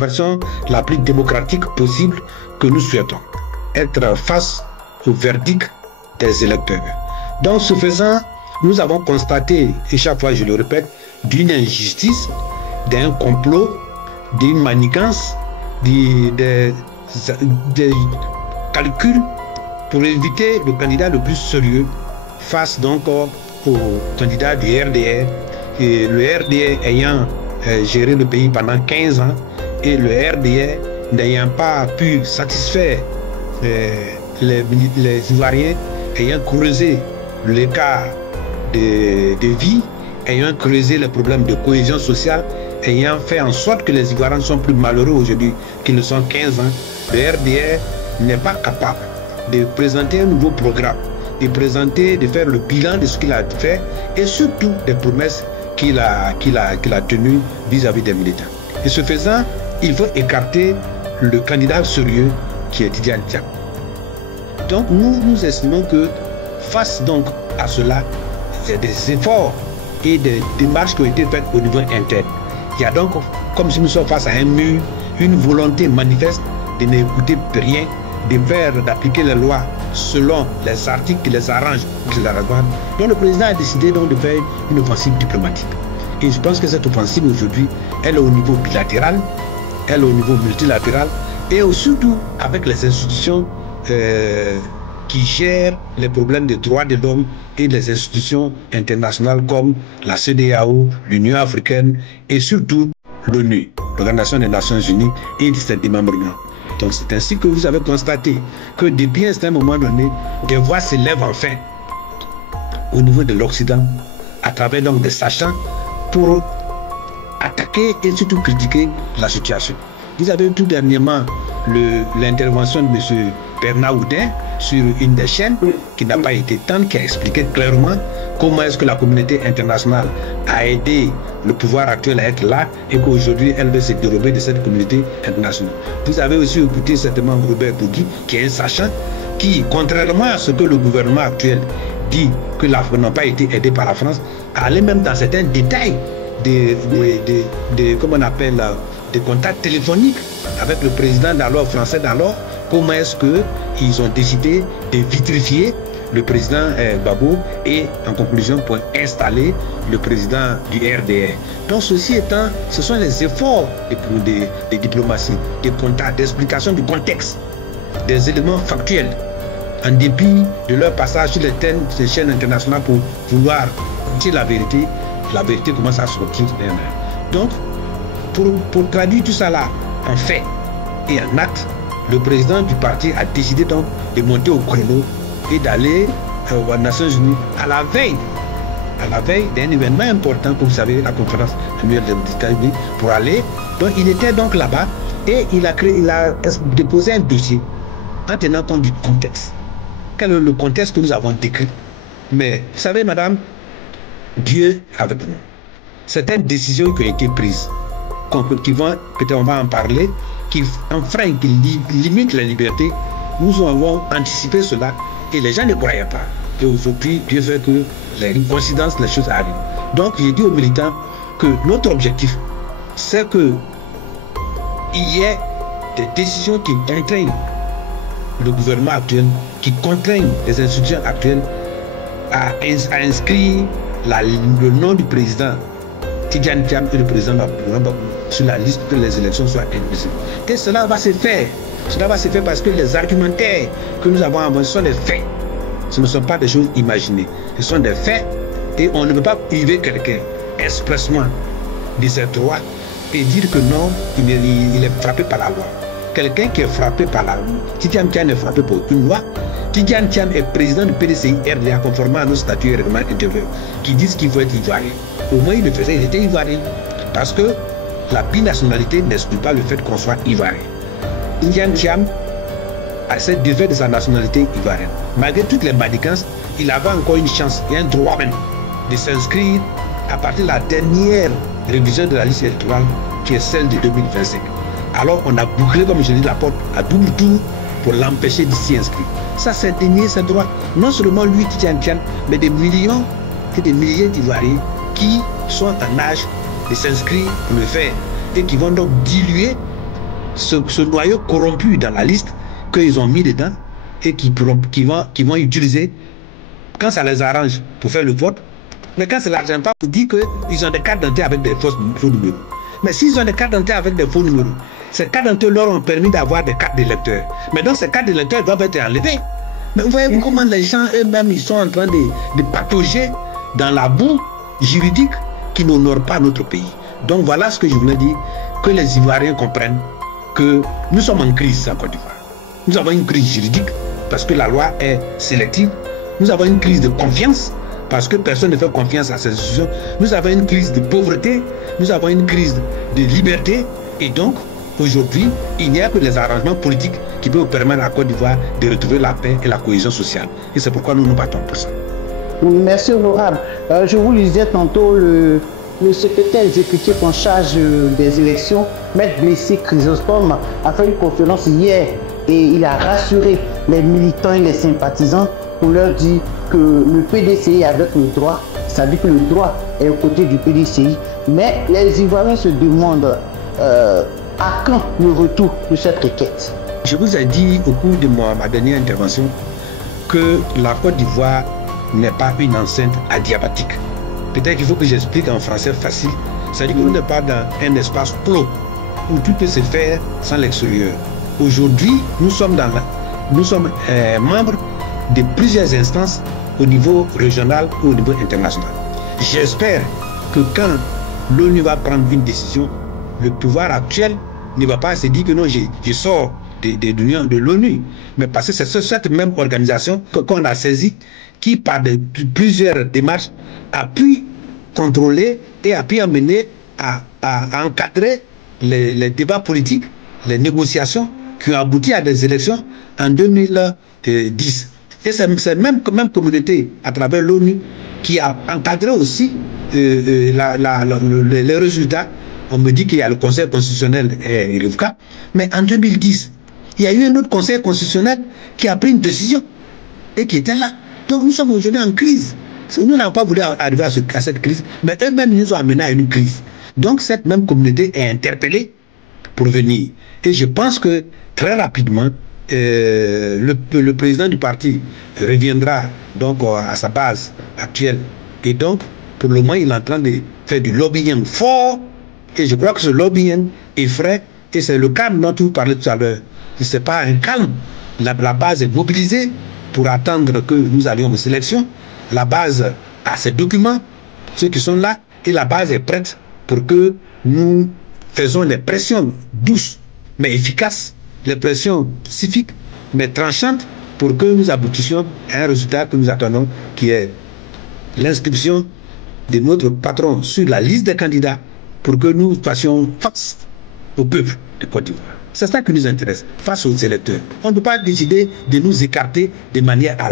version la plus démocratique possible que nous souhaitons. Être face au verdict des électeurs. Donc, ce faisant, nous avons constaté, et chaque fois je le répète, d'une injustice, d'un complot, d'une manigance, des calculs pour éviter le candidat le plus sérieux face donc au candidat du RDR, et le RDR ayant géré le pays pendant 15 ans et le RDR n'ayant pas pu satisfaire les Ivoiriens, ayant creusé l'écart de vie, ayant creusé les problèmes de cohésion sociale, ayant fait en sorte que les Ivoiriens sont plus malheureux aujourd'hui qu'ils ne sont 15 ans, le RDR n'est pas capable de présenter un nouveau programme, de faire le bilan de ce qu'il a fait et surtout des promesses qu'il a tenues vis-à-vis des militants. Et ce faisant, il faut écarter le candidat sérieux qui est Tidjane Thiam. Donc nous estimons que face donc à cela, il y a des efforts et des démarches qui ont été faites au niveau interne. Il y a donc, comme si nous sommes face à un mur, une volonté manifeste de n'écouter rien, d'appliquer les lois selon les articles qui les arrangent ou qui les arrangent. Donc le président a décidé donc de faire une offensive diplomatique. Et je pense que cette offensive aujourd'hui, elle est au niveau bilatéral, elle est au niveau multilatéral et surtout avec les institutions qui gèrent les problèmes des droits de l'homme et les institutions internationales comme la CEDEAO, l'Union africaine et surtout l'ONU, l'Organisation des Nations Unies et ses démembrements. Donc c'est ainsi que vous avez constaté que depuis un certain moment donné, des voix s'élèvent enfin au niveau de l'Occident, à travers donc des sachants, pour attaquer et surtout critiquer la situation. Vous avez tout dernièrement l'intervention de M. Bernard Oudin sur une des chaînes qui n'a pas été tente, qui a expliqué clairement comment est-ce que la communauté internationale a aidé le pouvoir actuel à être là et qu'aujourd'hui elle veut se dérober de cette communauté internationale. Vous avez aussi écouté certainement Robert Bougui, qui est un sachant, qui, contrairement à ce que le gouvernement actuel dit que l'Afrique n'a pas été aidée par la France, allait même dans certains détails comment on appelle, des contacts téléphoniques avec le président d'alors, français d'alors, comment est-ce qu'ils ont décidé de vitrifier le président Gbagbo et en conclusion pour installer le président du RDR. Donc ceci étant, ce sont les efforts de diplomatie, des contacts, d'explication du contexte, des éléments factuels, en dépit de leur passage sur les chaînes internationales pour vouloir dire la vérité commence à sortir. Donc, pour traduire tout ça là en fait et en acte, le président du parti a décidé donc de monter au créneau et d'aller aux Nations Unies à la veille d'un événement important, comme vous savez, la conférence annuelle des États-Unis, pour aller. Donc il était donc là-bas et il a déposé un dossier en tenant compte du contexte. Quel est le contexte que nous avons décrit? Mais vous savez, madame, Dieu avec nous. Certaines décisions qui ont été prises, peut-être on va en parler, qui enfreignent, qui limitent la liberté, nous avons anticipé cela et les gens ne croyaient pas. Et aujourd'hui, Dieu fait que les coïncidences, les choses arrivent. Donc, j'ai dit aux militants que notre objectif, c'est qu'il y ait des décisions qui contraignent le gouvernement actuel, qui contraignent les institutions actuelles à inscrire le nom du président Tidjane Thiam et le président Gbagbo sur la liste que les élections soient inclusives. Et cela va se faire. Cela va se faire parce que les argumentaires que nous avons avancés sont des faits. Ce ne sont pas des choses imaginées. Ce sont des faits et on ne peut pas priver quelqu'un expressement de ses droits et dire que non, il est frappé par la loi. Quelqu'un qui est frappé par la loi, Tidjane Thiam est frappé pour une loi. Tidjane Thiam est président du PDCI RDA conformément à nos statuts et règlements intérieurs qui disent qu'il faut être ivoirien. Au moins il le faisait, il était ivoirien. Parce que la binationalité n'exclut pas le fait qu'on soit ivoirien. Tidjane Thiam a cette défaite de sa nationalité ivoirienne. Malgré toutes les manigances, il avait encore une chance et un droit même de s'inscrire à partir de la dernière révision de la liste électorale qui est celle de 2025. Alors on a bouclé, comme je dis, la porte à double tour pour l'empêcher de s'y inscrire. Ça, c'est dénier ses droits. Non seulement lui, Tidjane Thiam, mais des millions et des milliers d'Ivoiriens qui sont en âge de s'inscrire pour le faire et qui vont donc diluer ce noyau corrompu dans la liste qu'ils ont mis dedans et qui vont utiliser quand ça les arrange pour faire le vote, mais quand ça ne l'arrange pas, pour dire qu'ils ont des cartes d'identité avec des faux numéros. Mais s'ils ont des cartes d'identité avec des faux numéros, ces cartes d'identité leur ont permis d'avoir des cartes d'électeurs. Mais donc ces cartes d'électeurs doivent être enlevées. Mais vous voyez comment les gens eux-mêmes, ils sont en train de patauger dans la boue juridique qui n'honore pas notre pays. Donc voilà ce que je voulais dire, que les Ivoiriens comprennent que nous sommes en crise en Côte d'Ivoire. Nous avons une crise juridique parce que la loi est sélective. Nous avons une crise de confiance parce que personne ne fait confiance à ces institutions. Nous avons une crise de pauvreté. Nous avons une crise de liberté. Et donc, aujourd'hui, il n'y a que les arrangements politiques qui peuvent permettre à la Côte d'Ivoire de retrouver la paix et la cohésion sociale. Et c'est pourquoi nous nous battons pour ça. Merci, honorable. Je vous lisais tantôt le secrétaire exécutif en charge des élections, Maître Blessé Chrysostome, a fait une conférence hier et il a rassuré les militants et les sympathisants pour leur dire que le PDCI avec le droit, ça dit que le droit est aux côtés du PDCI, mais les Ivoiriens se demandent à quand le retour de cette requête. Je vous ai dit au cours de ma dernière intervention que la Côte d'Ivoire n'est pas une enceinte adiabatique. Peut-être qu'il faut que j'explique en français facile. C'est-à-dire qu'on n'est pas dans un espace clos où tout peut se faire sans l'extérieur. Aujourd'hui, nous sommes membres de plusieurs instances au niveau régional ou au niveau international. J'espère que quand l'ONU va prendre une décision, le pouvoir actuel ne va pas se dire que non, je sors de l'ONU, mais parce que c'est cette même organisation qu'on a saisie qui, par plusieurs démarches, a pu contrôler et a pu amener à encadrer les débats politiques, les négociations qui ont abouti à des élections en 2010. Et c'est cette même communauté, à travers l'ONU, qui a encadré aussi les résultats. On me dit qu'il y a le Conseil constitutionnel irrévocable, mais en 2010, il y a eu un autre Conseil constitutionnel qui a pris une décision et qui était là. Donc nous sommes aujourd'hui en crise. Nous n'avons pas voulu arriver à cette crise, mais eux-mêmes nous ont amenés à une crise. Donc cette même communauté est interpellée pour venir. Et je pense que très rapidement, le président du parti reviendra donc à sa base actuelle. Et donc, pour le moment, il est en train de faire du lobbying fort. Et je crois que ce lobbying est frais. Et c'est le calme dont vous parlez tout à l'heure. Ce n'est pas un calme. La base est mobilisée pour attendre que nous allions aux élections. La base a ses documents, ceux qui sont là, et la base est prête pour que nous faisons les pressions douces mais efficaces, les pressions pacifiques mais tranchantes pour que nous aboutissions à un résultat que nous attendons, qui est l'inscription de notre patron sur la liste des candidats pour que nous fassions face au peuple de Côte d'Ivoire. C'est ça qui nous intéresse, face aux électeurs. On ne peut pas décider de nous écarter de manière arbitraire.